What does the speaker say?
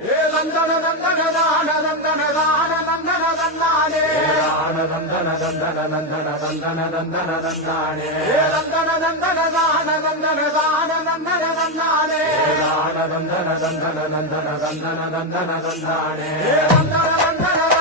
நந்தன நந்தன தான நந்தன தான நந்தன தந்தானே நந்தன நந்தன நந்தன நந்தன நந்தன தந்தானே நந்தன நந்தன தான நந்தன தான நந்தன தந்தானே நந்தன நந்தன நந்தன நந்தன நந்தன தந்தானே நந்தன நந்தன